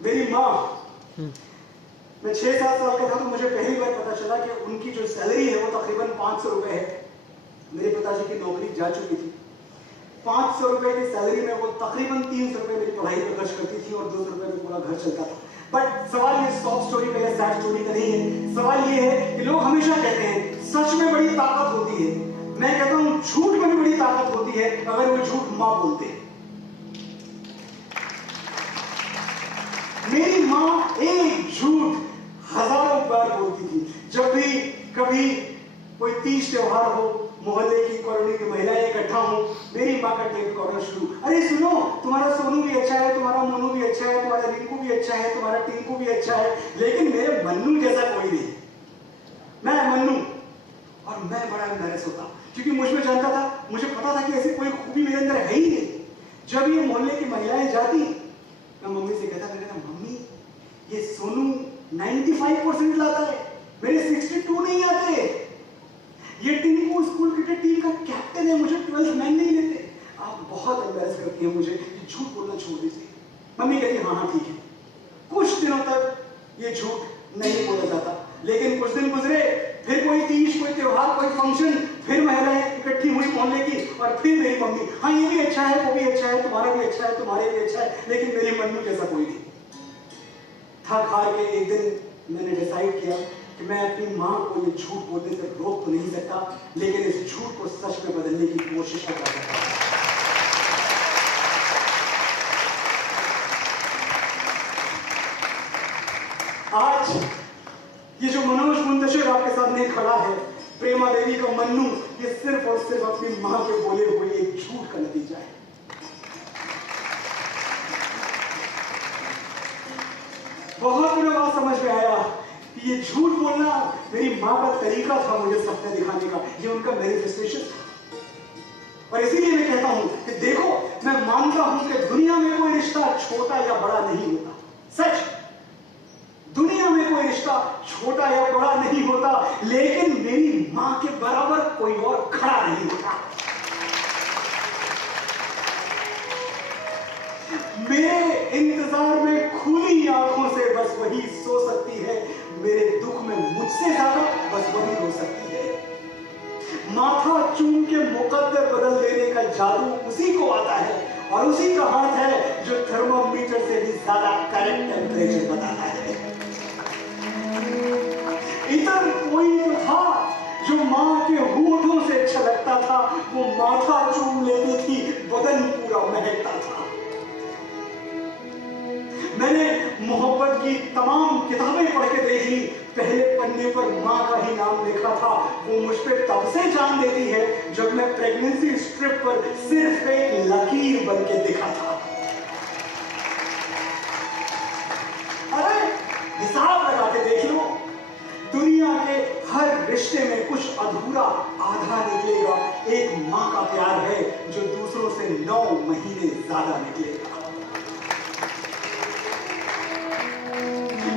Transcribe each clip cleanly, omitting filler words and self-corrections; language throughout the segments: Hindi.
मेरी माँ, मैं 6-7 साल का था तो मुझे पहली बार पता चला कि उनकी जो सैलरी है वो तकरीबन 500 रुपए है। मेरे पिताजी की नौकरी जा चुकी थी। 500 रुपए की सैलरी में वो तकरीबन 300 रुपए मेरी पढ़ाई पर खर्च करती थी और 200 रुपए में पूरा घर चलता था। बट सवाल ये सॉफ्ट स्टोरी का या सैड स्टोरी का नहीं है। सवाल ये है कि लोग हमेशा कहते हैं सच में बड़ी ताकत होती है। मैं कहता हूं झूठ में भी बड़ी ताकत होती है अगर वो झूठ मां बोलते हैं। मेरी मां एक झूठ हजारों बार बोलती थी। जब भी कभी कोई तीज त्योहार हो, मोहल्ले की कॉलोनी की महिलाएं इकट्ठा हो, मेरी माँ का टेप कॉर्नर शुरू। अरे सुनो, तुम्हारा सोनू भी अच्छा है, तुम्हारा मोनू भी अच्छा है, तुम्हारा रिंकू भी अच्छा है, तुम्हारा टिंकू भी अच्छा है, लेकिन मेरे मन्नू जैसा कोई नहीं। मैं मन्नू और मैं बड़ा एम्बैरेस होता क्योंकि मुझ में जानता था, मुझे पता था कि ऐसी कोई खूबी मेरे अंदर है ही नहीं। जब ये मोहल्ले की महिलाएं जाती, मैं मम्मी से कहता मम्मी ये सोनू 95% लाता है, मेरे 62 नहीं आते। ये टिंकू स्कूल क्रिकेट टीम का कैप्टन है, मुझे 12th मैन नहीं लेते। आप बहुत एम्बैरेस करती हैं मुझे, झूठ बोलना छोड़ दीजिए। मम्मी कहती हाँ हाँ ठीक है। कुछ दिनों तक ये झूठ नहीं बोला जाता, लेकिन कुछ दिन गुजरे, फिर कोई तीज, कोई त्योहार, कोई फंक्शन, फिर महिलाएं इकट्ठी हुई मोहल्ले की और फिर मेरी मम्मी, हाँ ये भी अच्छा है, वो भी अच्छा है, तुम्हारा भी अच्छा है, तुम्हारे भी अच्छा है, लेकिन मेरी मन्नू जैसा कोई नहीं। थक हार के एक दिन मैंने डिसाइड किया कि मैं अपनी माँ को ये झूठ बोलने से रोक तो नहीं सकता, लेकिन इस झूठ को सच में बदलने की कोशिश कर सकता हूं। आज ये जो मनोज मुंतशिर आपके सामने खड़ा है, प्रेमा देवी का मन्नू, ये सिर्फ और सिर्फ अपनी माँ के बोले हुए एक झूठ का नतीजा है। बहुत दिनों बाद समझ में आया कि ये झूठ बोलना मेरी माँ का तरीका था मुझे सत्य दिखाने का, ये उनका मैनिफेस्टेशन था। और इसीलिए मैं कहता हूं कि देखो, मैं मानता हूं कि दुनिया में कोई रिश्ता छोटा या बड़ा नहीं होता। सच, दुनिया में कोई रिश्ता छोटा या बड़ा नहीं होता, लेकिन मेरी मां के बराबर कोई और खड़ा नहीं होता। मेरे इंतजार में खुली आंखों से बस वही सो सकती है, मेरे दुख में मुझसे ज्यादा बस वही रो सकती है। माथा चूम के मुकद्दर बदल देने का जादू उसी को आता है, और उसी का हाथ है जो थर्मामीटर से भी ज्यादा करेक्ट टेम्परेचर बताता है। इधर कोई तो था जो मां के होठों से छलकता था, वो माथा चूम लेती थी, बदन पूरा महकता था। मैंने मोहब्बत की तमाम किताबें पढ़ के देख ली, पहले पन्ने पर मां का ही नाम लिखा था। वो मुझ पे तब से जान देती है जब मैं प्रेगनेंसी स्ट्रिप पर सिर्फ एक लकीर बन के दिखा था। अरे हिसाब लगा के देख लो, दुनिया के हर रिश्ते में कुछ अधूरा आधा निकलेगा। एक मां का प्यार है जो दूसरों से 9 महीने ज्यादा निकलेगा।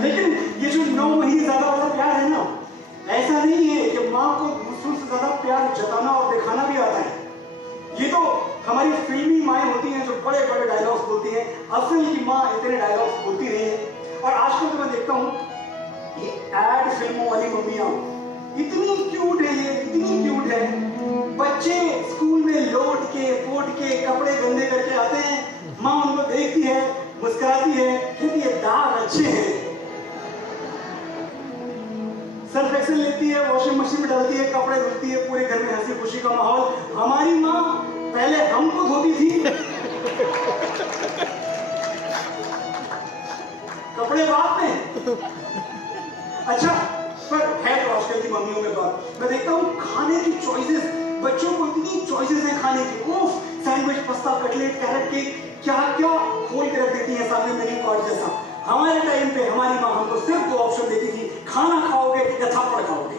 लेकिन ये जो 9 महीने ज्यादा वाला प्यार है ना, ऐसा नहीं है कि मां को दूसरों से ज्यादा प्यार जताना और दिखाना भी आता है। ये तो हमारी फिल्मी माएं होती हैं जो बड़े बड़े डायलॉग्स बोलती हैं। असल की मां इतने डायलॉग्स बोलती नहीं है। और आजकल तो मैं देखता हूं ये एड फिल्मों वाली मम्मियां इतनी क्यूट है, ये इतनी क्यूट है। बच्चे स्कूल में लौट के पोट के कपड़े गंदे करके आते हैं, मां उनको देखती है, मुस्कुराती है, कहती है दाग अच्छे हैं, सर्फ एक्सेल लेती है, वॉशिंग मशीन में डालती है, कपड़े धुलती है, पूरे घर में हंसी खुशी का माहौल। हमारी माँ पहले हमको धोती थी, कपड़े बाद में। अच्छा, पर है तो आजकल की मम्मियों में बात। मैं देखता हूँ खाने की चॉइसेस, बच्चों को इतनी चॉइसेस हैं खाने की। उफ, sandwich, pasta, cutlet, carrot cake, क्या क्या खोल के रख देती है सामने मेन्यू कार्ड जैसा। हमारे टाइम पे हमारी माँ हमको सिर्फ 2 ऑप्शन देती थी, खाना खाओगे या थप्पड़ खाओगे।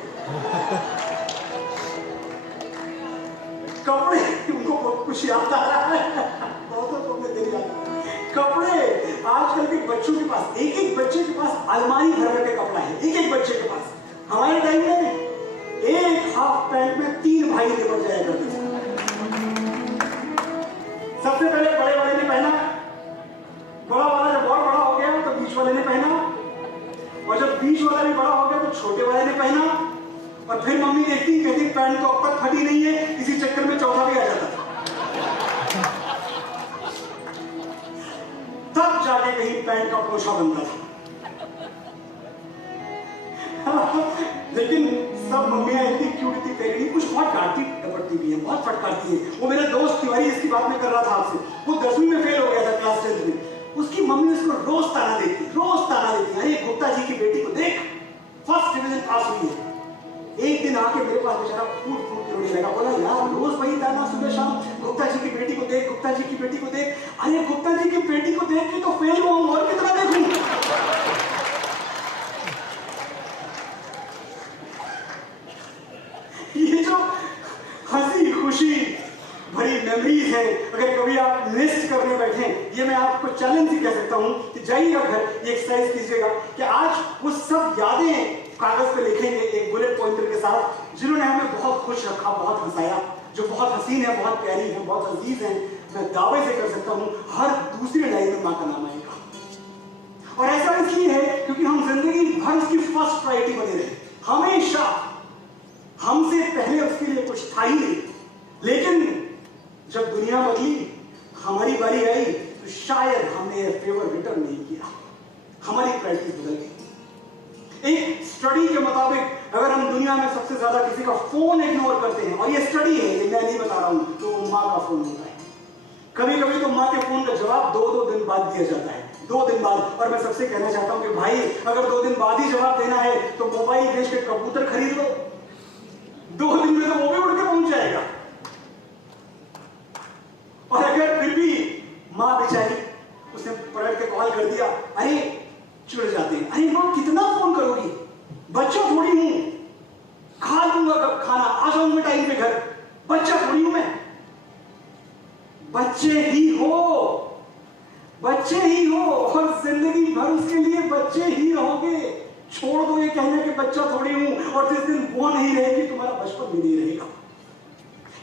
कपड़े, उनको बहुत कुछ याद आ रहा है, बहुत दिन याद। कपड़े, आजकल के बच्चों के पास, एक एक बच्चे के पास अलमारी भर भर के कपड़ा है, एक एक बच्चे के पास। हमारे टाइम में एक हाफ पैंट में 3 भाई निपट जाया करते थे। सबसे पहले बड़े वाले ने पहना, बड़ा वाला जब बहुत बड़ा हो गया तो बीच वाले ने पहना, और जब बीच वाला भी बड़ा हो गया तो छोटे वाले ने पहना, और फिर मम्मी देखती कहती पैंट तो अब तक फटी नहीं है, इसी चक्कर में चौथा भी आ जाता था। तब जाके कहीं पैंट का पोछा बनता था। लेकिन सब मम्मियां इतनी क्यूट, इतनी प्यारी, कुछ बहुत डांटती डपटती भी है, बहुत फटकारती है। वो मेरा दोस्त तिवारी, इसकी बात मैं कर रहा था आपसे, वो 10वीं में फेल हो गया था क्लास 10 में। उसकी मम्मी उसको रोज ताना देती, रोज ताना देती, अरे गुप्ता जी की बेटी को देख, फर्स्ट डिवीजन पास हुई है। एक दिन आके मेरे पास बेचारा फूट फूट के रोने लगा, बोला यार रोज वही ताना सुबह शाम, गुप्ता जी की बेटी को देख, गुप्ता जी की बेटी को देख। अरे गुप्ता जी की बेटी को देख के तो फेल हुआ हूं, और कितना देखूं। ये जो हंसी खुशी भरी मेमोरीज है, अगर कभी आप लिस्ट करने बैठे, ये मैं आपको चैलेंज ही कह सकता हूं कि जाइएगा घर, ये एक्सरसाइज कीजिएगा कि आज वो सब यादें कागज पे लिखेंगे एक बुलेट पॉइंटर के साथ, जिन्होंने हमें बहुत खुश रखा, बहुत हंसाया, जो बहुत हसीन है, बहुत प्यारी है, बहुत अजीज है। मैं दावे से कर सकता हूं हर दूसरी लाइन में मां का नाम आएगा। और ऐसा इसलिए है क्योंकि हम जिंदगी भर उसकी फर्स्ट प्रायोरिटी बने रहे, हमेशा। हमसे पहले उसके लिए कुछ था ही नहीं, लेकिन जब दुनिया बदली, हमारी बारी आई, तो शायद हमने फेवर रिटर्न नहीं किया, हमारी प्रायोरिटीज बदल गई। एक स्टडी के मुताबिक अगर हम दुनिया में सबसे ज्यादा किसी का फोन इग्नोर करते हैं, और ये स्टडी है, ये मैं नहीं बता रहा हूं, तो माँ का फोन होता है। कभी कभी तो माँ के फोन का जवाब 2-2 दिन बाद दिया जाता है, 2 दिन बाद। और मैं सबसे कहना चाहता हूं कि भाई अगर 2 दिन बाद ही जवाब देना है तो मोबाइल बेच के कबूतर खरीद लो, 2 दिन में तो वो भी उड़ के पहुंच जाएगा। और अगर फिर भी माँ बेचारी, उसने पलट के कॉल कर दिया, अरे चिढ़ जाते हैं, अरे माँ कितना फोन करोगी, बच्चा थोड़ी हूं, खा लूंगा कब खाना, आ जाऊंगा टाइम पे घर, बच्चा थोड़ी हूं मैं। बच्चे ही हो, बच्चे ही हो, और जिंदगी भर उसके लिए बच्चे ही रहोगे। छोड़ दो ये कहने कि बच्चा थोड़ी हूं, और जिस दिन वो नहीं रहेगी तुम्हारा बचपन भी नहीं रहेगा।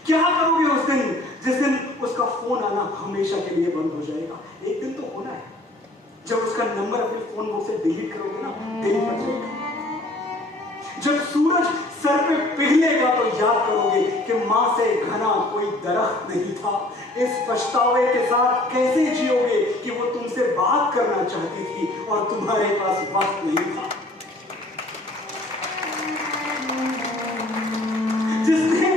क्या करोगे उस दिन जिस दिन उसका फोन आना हमेशा के लिए बंद हो जाएगा? एक दिन तो होना है जब उसका नंबर अपने फोन बुक से डिलीट करोगे ना, दिन बच जाएगा। जब सूरज सर पे पिघलेगा तो याद करोगे कि मां से घना कोई दरख्त नहीं था। इस पछतावे के साथ कैसे जियोगे कि वो तुमसे बात करना चाहती थी और तुम्हारे पास वक्त नहीं था। जिसने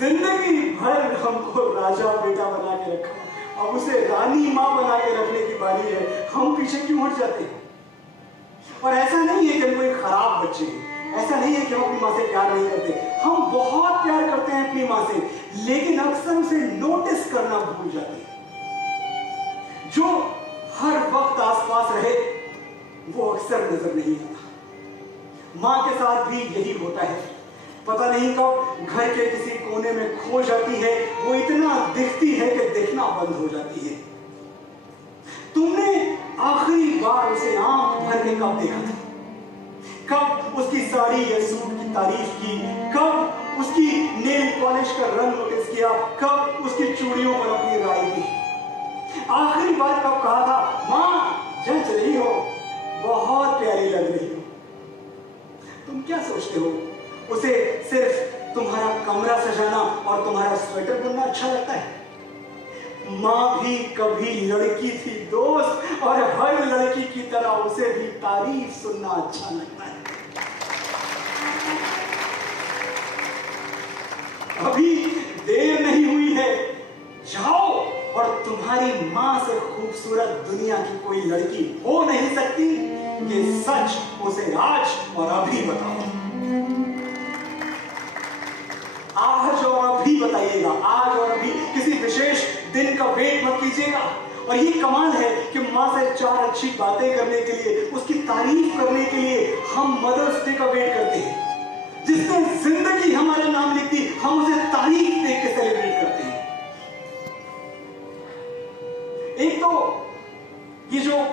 जिंदगी भर हमको राजा बेटा बना के रखा, अब उसे रानी मां बना के रखने की बारी है। हम पीछे क्यों हट जाते हैं? और ऐसा नहीं है कि हम कोई खराब बच्चे हैं, ऐसा नहीं है कि हम अपनी मां से प्यार नहीं करते, हम बहुत प्यार करते हैं अपनी मां से, लेकिन अक्सर उसे नोटिस करना भूल जाते हैं। जो हर वक्त आसपास रहे वो अक्सर नजर नहीं आता। मां के साथ भी यही होता है, पता नहीं कब घर के किसी कोने में खो जाती है, वो इतना दिखती है कि दिखना बंद हो जाती है। तुमने आखिरी बार उसे आंख भर के कब देखा था? कब उसकी साड़ी या सूट की तारीफ की? कब उसकी नेल पॉलिश का रंग नोटिस किया? कब उसकी चूड़ियों पर अपनी राय दी? आखिरी बार कब कहा था, मां जच रही हो, बहुत प्यारी लग रही हो? तुम क्या सोचते हो, उसे सिर्फ तुम्हारा कमरा सजाना और तुम्हारा स्वेटर बुनना अच्छा लगता है? मां भी कभी लड़की थी दोस्त, और हर लड़की की तरह उसे भी तारीफ सुनना अच्छा लगता है। अभी देर नहीं हुई है, जाओ, और तुम्हारी मां से खूबसूरत दुनिया की कोई लड़की हो नहीं सकती, ये सच उसे आज और अभी बताओ। आज और अभी बताइएगा, आज और अभी। किसी विशेष दिन का वेट मत कीजिएगा। और ये कमाल है कि मां से 4 अच्छी बातें करने के लिए, उसकी तारीफ करने के लिए हम मदर्स डे का वेट करते हैं। जिसने जिंदगी हमारे नाम लिख दी, हम उसे तारीफ देख के सेलिब्रेट करते हैं। एक तो ये जो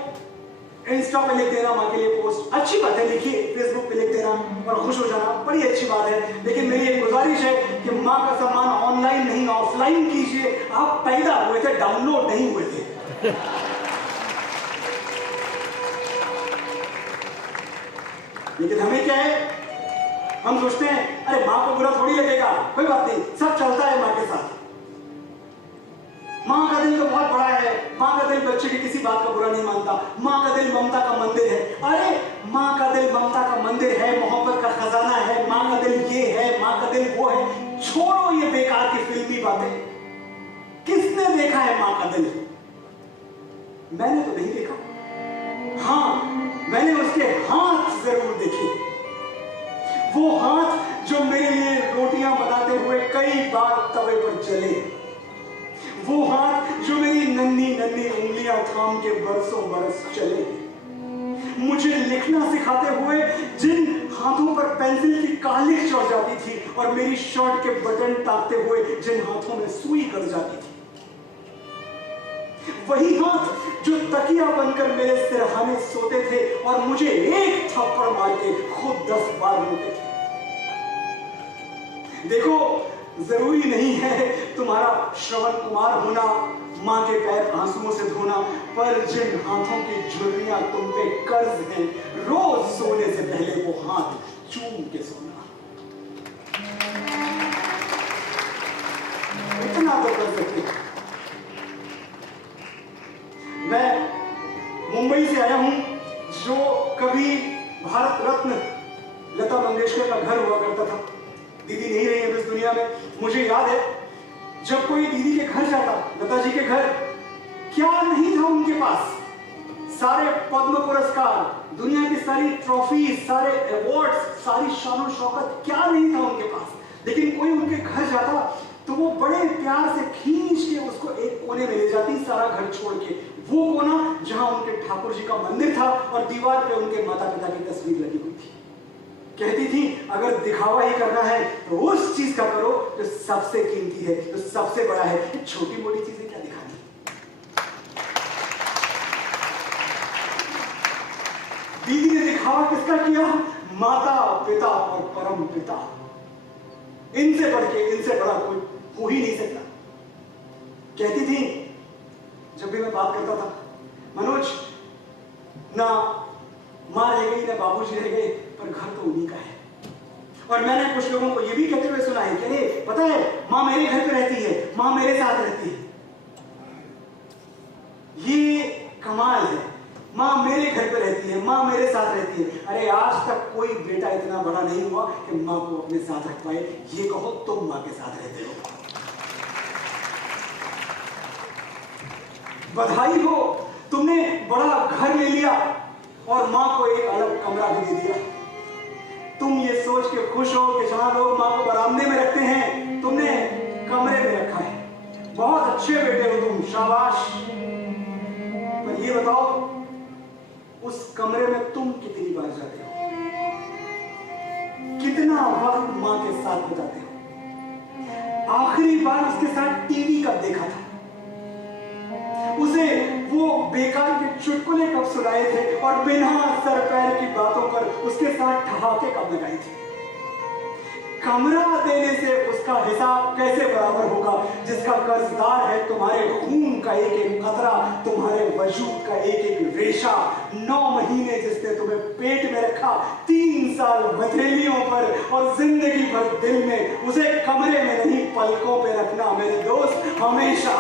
इंस्टा पे लिख देना मां के लिए पोस्ट, अच्छी बात है, लिखिए, फेसबुक पे लिख देना और खुश हो जाना, बड़ी अच्छी बात है। लेकिन मेरी एक गुजारिश है कि मां का सम्मान ऑनलाइन नहीं ऑफलाइन कीजिए। आप पैदा हुए थे, डाउनलोड नहीं हुए थे। लेकिन हमें क्या है, हम सोचते हैं अरे माँ को बुरा थोड़ी लगेगा, कोई बात नहीं, सब चलता है माँ के साथ। माँ का दिल तो बहुत बड़ा है, माँ का दिल बच्चे की किसी बात का बुरा नहीं मानता। माँ का दिल ममता का मंदिर है। अरे माँ का दिल ममता का मंदिर है, मोहब्बत का खजाना है। माँ का दिल ये है, माँ का दिल वो है। छोड़ो ये बेकार की फिल्मी बातें। किसने देखा है माँ का दिल? मैंने तो नहीं देखा। हाँ, मैंने उसके हाथ जरूर देखे। वो हाथ जो मेरे लिए रोटियां बनाते हुए कई बार तवे पर जले। वो हाथ जो मेरी नन्ही नन्ही उंगलियां थाम के बरसों बरस चले। मुझे लिखना सिखाते हुए जिन हाथों पर पेंसिल की कालिख चढ़ जाती थी और मेरी शर्ट के बटन टाँगते हुए जिन हाथों में सुई कर जाती थी। वही हाथ जो तकिया बनकर मेरे सिरहाने सोते थे और मुझे एक थप्पड़ मार के खुद 10 बार रोते थे। देखो, जरूरी नहीं है तुम्हारा श्रवण कुमार होना, मां के पैर आंसुओं से धोना, पर जिन हाथों की झुर्रियां तुम पे कर्ज हैं, रोज सोने से पहले वो हाथ चूम के सोना। इतना तो कर सकते। मैं मुंबई से आया हूं, जो कभी भारत रत्न लता मंगेशकर का घर हुआ करता था। दीदी नहीं रही है इस दुनिया में। मुझे याद है जब कोई दीदी के घर जाता, लता जी के घर, क्या नहीं था उनके पास? सारे पद्म पुरस्कार, दुनिया की सारी ट्रॉफी, सारे अवार्ड्स, सारी शान शौकत, क्या नहीं था उनके पास? लेकिन कोई उनके घर जाता तो वो बड़े प्यार से खींच के उसको एक कोने में ले जाती, सारा घर छोड़ के। वो कोना जहां उनके ठाकुर जी का मंदिर था और दीवार पे उनके माता पिता की तस्वीर लगी हुई थी। कहती थी अगर दिखावा ही करना है तो उस चीज का करो जो सबसे कीमती है, जो सबसे बड़ा है। छोटी मोटी चीजें क्या दिखानी। दीदी ने दिखावा किसका किया? माता पिता और परम पिता। इनसे बढ़ के, इनसे बड़ा कोई हो ही नहीं सकता। कहती थी जब भी मैं बात करता था, मनोज, ना मां रह गई ना बाबूजी रह गए, पर घर तो उन्हीं का है। और मैंने कुछ लोगों को ये भी कहते हुए सुना है कि अरे पता है, मां मेरे घर पे रहती है, मां मेरे साथ रहती है। ये कमाल है, मां मेरे घर पे रहती है, मां मेरे साथ रहती है। अरे आज तक कोई बेटा इतना बड़ा नहीं हुआ कि मां को अपने साथ रख पाए। ये कहो तुम मां के साथ रहते हो, बधाई हो, तुमने बड़ा घर ले लिया और मां को एक अलग कमरा भी दे दिया। तुम ये सोच के खुश हो कि जहां लोग मां को बरामदे में रखते हैं, तुमने कमरे में रखा है। बहुत अच्छे बेटे हो तुम, शाबाश। पर ये बताओ, उस कमरे में तुम कितनी बार जाते हो? कितना वक्त मां के साथ बिताते हो? आखिरी बार उसके साथ टीवी कब देखा था? उसे वो बेकार के चुटकुले कब सुनाए थे और बिना सर पैर की बातों पर उसके साथ ठहाके कब लगाई थी? कमरा देने से उसका हिसाब कैसे बराबर होगा जिसका कर्जदार है तुम्हारे खून का एक एक कतरा, तुम्हारे वजूद का एक एक रेशा। 9 महीने जिसने तुम्हें पेट में रखा, 3 साल हथेलियों पर और जिंदगी भर दिल में। उसे कमरे में नहीं, पलकों पे रखना मेरे दोस्त, हमेशा।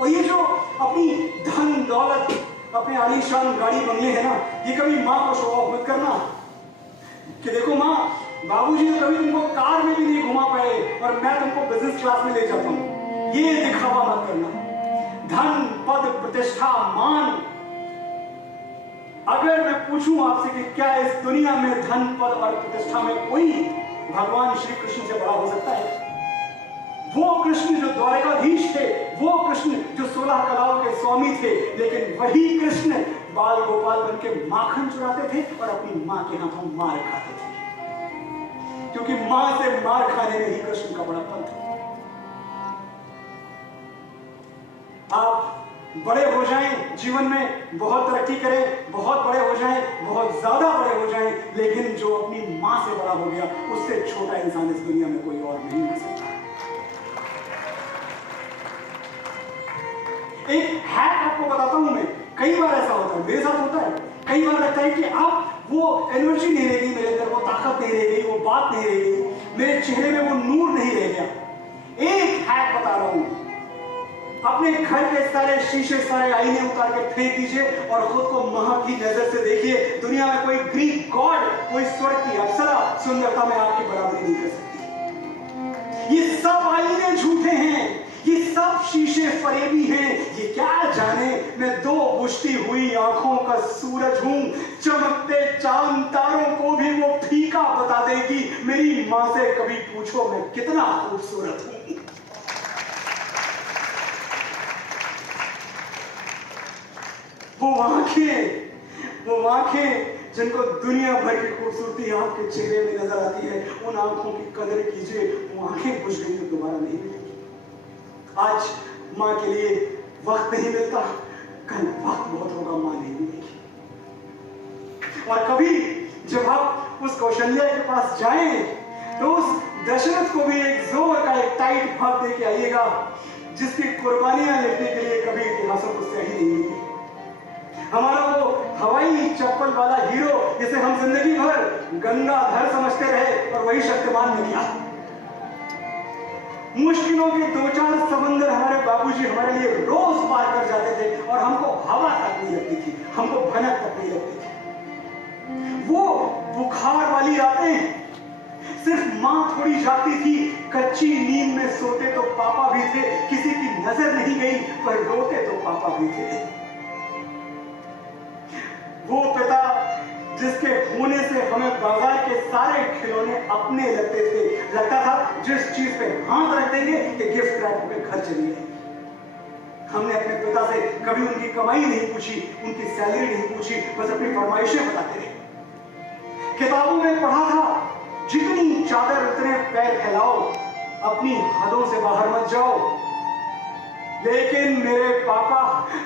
और ये जो अपनी धन दौलत, अपने आलीशान गाड़ी बंगले है ना, ये कभी माँ को शो ऑफ मत करना कि देखो माँ, बाबूजी ने कभी तुमको कार में भी नहीं घुमा पाए और मैं तुमको बिजनेस क्लास में ले जाता हूँ। ये दिखावा मत करना। धन, पद, प्रतिष्ठा, मान। अगर मैं पूछूं आपसे कि क्या इस दुनिया में धन, पद और प्रतिष्ठा में कोई भगवान श्री कृष्ण से बड़ा हो सकता है? वो कृष्ण जो द्वारकाधीश थे, वो कृष्ण जो 16 कलाओं के स्वामी थे, लेकिन वही कृष्ण बाल गोपाल बन के माखन चुराते थे और अपनी मां के हाथों मार खाते थे, क्योंकि मां से मार खाने में ही कृष्ण का बड़ापन था। आप बड़े हो जाएं, जीवन में बहुत तरक्की करें, बहुत बड़े हो जाएं, बहुत ज्यादा बड़े हो जाएं, लेकिन जो अपनी मां से बड़ा हो गया, उससे छोटा इंसान इस दुनिया में कोई और नहीं हो सकता। एक हैक आपको बताता हूं मैं, कई बार ऐसा होता है, मेरे साथ होता है, कई बार लगता है कि आप वो एनर्जी नहीं रह गई मेरे अंदर, वो ताकत नहीं रह गई, वो बात नहीं रह गई, मेरे चेहरे में वो नूर नहीं रह गया। एक हैक बता रहा हूं, अपने घर के सारे शीशे, सारे आईने उतार के फेंक दीजिए और खुद को मां की नजर से देखिए। दुनिया में कोई ग्रीक गॉड, कोई स्वर्ग की अप्सरा सुंदरता में आपकी बराबरी नहीं कर सकती। ये सब आईने झूठे हैं, ये सब शीशे फरेबी हैं। ये क्या जाने मैं दो बुझती हुई आंखों का सूरज हूं, चमकते चांद तारों को भी वो फीका बता देगी। मेरी मां से कभी पूछो मैं कितना खूबसूरत हूं। वो आंखें जिनको दुनिया भर की खूबसूरती आपके चेहरे में नजर आती है, उन आंखों की कदर कीजिए। वो आंखें बुझ गई तो दोबारा नहीं मिलेगी। आज मां के लिए वक्त नहीं मिलता, कल वक्त बहुत होगा, मां नहीं मिलेगी। और कभी जब आप उस कौशल्या के पास जाएं तो उस दशरथ को भी एक जोर का एक टाइट भाग दे के आइएगा, जिसकी कुर्बानियां लिखने के लिए कभी इतिहासों को सही नहीं मिली। हमारा वो हवाई चप्पल वाला हीरो जिसे हम जिंदगी भर गंगाधर समझते रहे और वही शक्तिमान निकला। मुश्किलों के दो चार समंदर हमारे बाबूजी हमारे लिए रोज पार कर जाते थे और हमको हवा तक नहीं लगती थी, हमको भनक तक नहीं लगती थी। वो बुखार वाली रातें सिर्फ मां थोड़ी जागती थी, कच्ची नींद में सोते तो पापा भी थे, किसी की नजर नहीं गई पर रोते तो पापा भी थे। वो पिता जिसके होने से हमें बाजार के सारे खिलौने अपने लगते थे, लगता था जिस चीज पे हाथ रख देंगे कि गिफ्ट रैप में घर चली जाएगी। हमने अपने पिता से कभी उनकी कमाई नहीं पूछी, उनकी सैलरी नहीं पूछी, बस अपनी फरमाइशें बताते रहे। किताबों में पढ़ा था जितनी चादर उतने पैर फैलाओ, अपनी हदों से बाहर मत जाओ। लेकिन मेरे पापा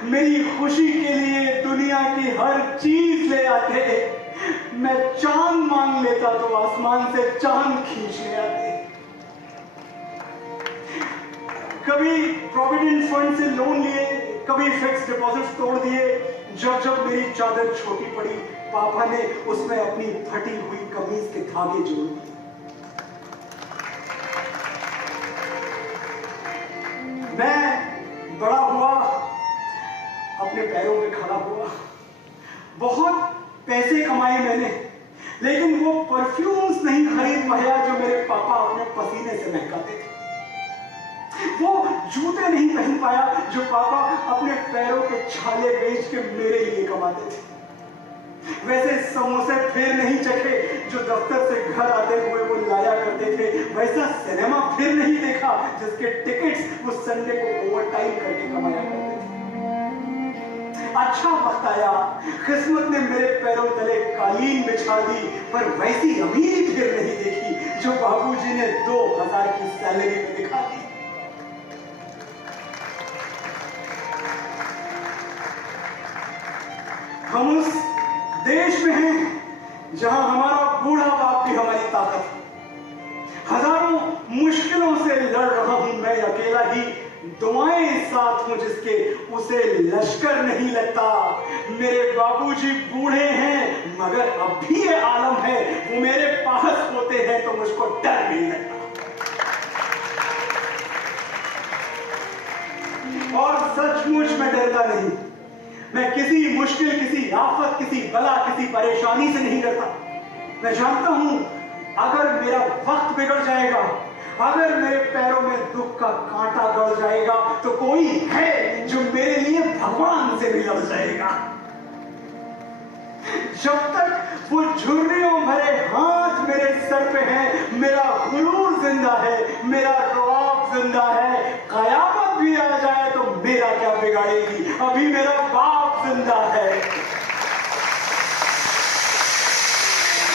मेरी खुशी के लिए दुनिया की हर चीज ले आते। मैं चांद मांग लेता तो आसमान से चांद खींच ले आते। कभी प्रोविडेंट फंड से लोन लिए, कभी फिक्स डिपॉजिट तोड़ दिए। जब जब मेरी चादर छोटी पड़ी, पापा ने उसमें अपनी फटी हुई कमीज के धागे जोड़ दिए। मैं बड़ा हुआ, अपने पैरों पे खड़ा हुआ, बहुत पैसे कमाए मैंने, लेकिन वो परफ्यूम्स नहीं खरीद पाया जो मेरे पापा अपने पसीने से महकाते थे। वो जूते नहीं पहन पाया जो पापा अपने पैरों के छाले बेच के मेरे लिए कमाते थे। वैसे समोसे फिर नहीं चखे जो दफ्तर से घर आते हुए वो लाया करते थे। वैसा सिनेमा फिर नहीं देखा जिसके टिकट्स उस संडे को ओवरटाइम करके कमाया करते थे। अच्छा वक्त आया, किस्मत ने मेरे पैरों तले कालीन बिछा दी, पर वैसी अमीरी फिर नहीं देखी जो बाबूजी ने 2000 की सैलरी में दिखा दी। हम उस देश में हैं जहां हमारा बूढ़ा बाप भी हमारी ताकत है। हजारों मुश्किलों से लड़ रहा हूं मैं अकेला ही, दुआएं साथ हूं जिसके उसे लश्कर नहीं लगता। मेरे बाबूजी बूढ़े हैं मगर अब भी ये आलम है, वो मेरे पास होते हैं तो मुझको डर नहीं लगता। और सचमुच में डरता नहीं। मैं किसी मुश्किल, किसी आफत, किसी बला, किसी परेशानी से नहीं डरता। मैं जानता हूं अगर मेरा वक्त बिगड़ जाएगा, अगर मेरे पैरों में दुख का कांटा गड़ जाएगा, तो कोई है जो मेरे लिए भगवान से भी लड़ जाएगा। जब तक वो झुर्रियों भरे हाथ मेरे सर पे हैं, मेरा गुरूर जिंदा है, मेरा रौब जिंदा